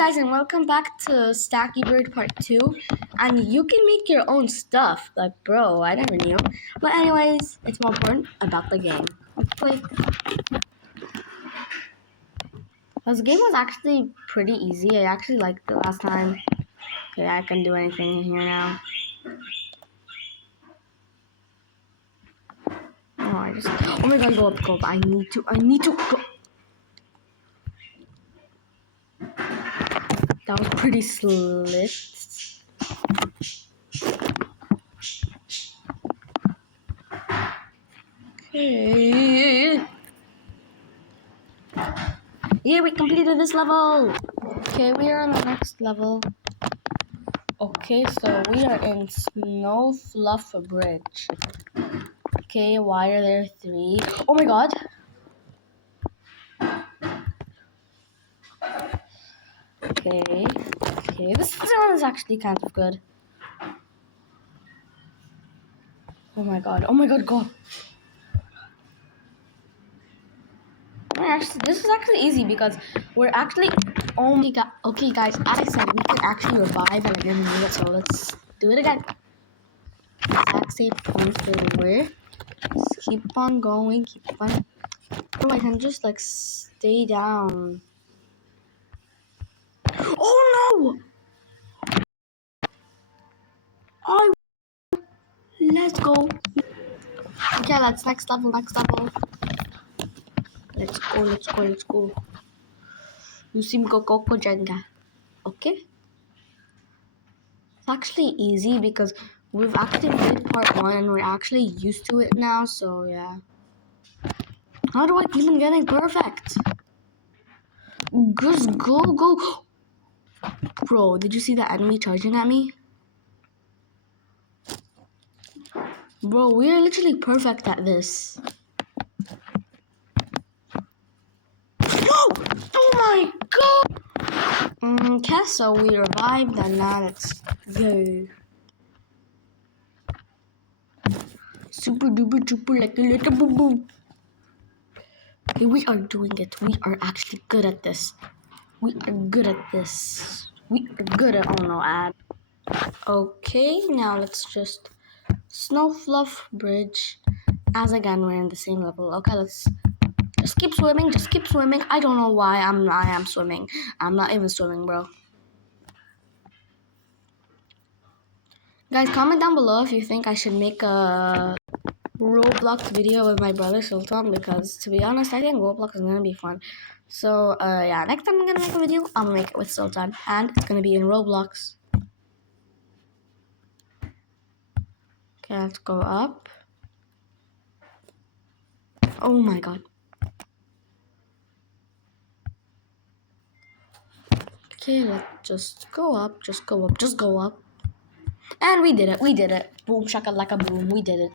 Guys, and welcome back to Stacky Bird Part 2. And you can make your own stuff. Like, bro, I never knew. But anyways, it's more important about the game. Let's play. This game was actually pretty easy. I actually liked it last time. Okay, I can do anything in here now. Oh my god, go up. I need to go. That was pretty slit. Okay. Yeah, we completed this level. Okay, we are on the next level. Okay, so we are in Snow Fluff Bridge. Okay, why are there 3? Oh my god. Okay, this one is actually kind of good. Oh my god, go. Actually, this is actually easy because we're actually only got. Okay, guys, as I said, we can actually revive, and I didn't do it, so let's do it again. Exact same point where. Just keep on going, keep on. Oh, I can just like stay down. Oh no! Let's go. Okay, let's next level. Let's go. Musim Koko Jenga. Okay? It's actually easy because we've actually played part 1 and we're actually used to it now, so yeah. How do I keep on getting perfect? Just go. Bro, did you see that enemy charging at me? Bro, we are literally perfect at this. No! Oh my god! Okay, so we revived and now let's go. Super duper like a little boom boom. Okay, we are doing it. We are actually good at this. We are good at this. We are good at ad. Okay, now let's just Snow Fluff Bridge. As again, we're in the same level. Okay, let's just keep swimming. I don't know why I am swimming. I'm not even swimming, bro. Guys, comment down below if you think I should make a Roblox video with my brother Sultan, because to be honest, I think Roblox is gonna be fun. So yeah, next time I'm gonna make a video, I'm gonna make it with Sultan, and it's gonna be in Roblox. Okay, let's go up. Oh my god. Okay, let's just go up. And we did it. Boom shakalaka boom, we did it.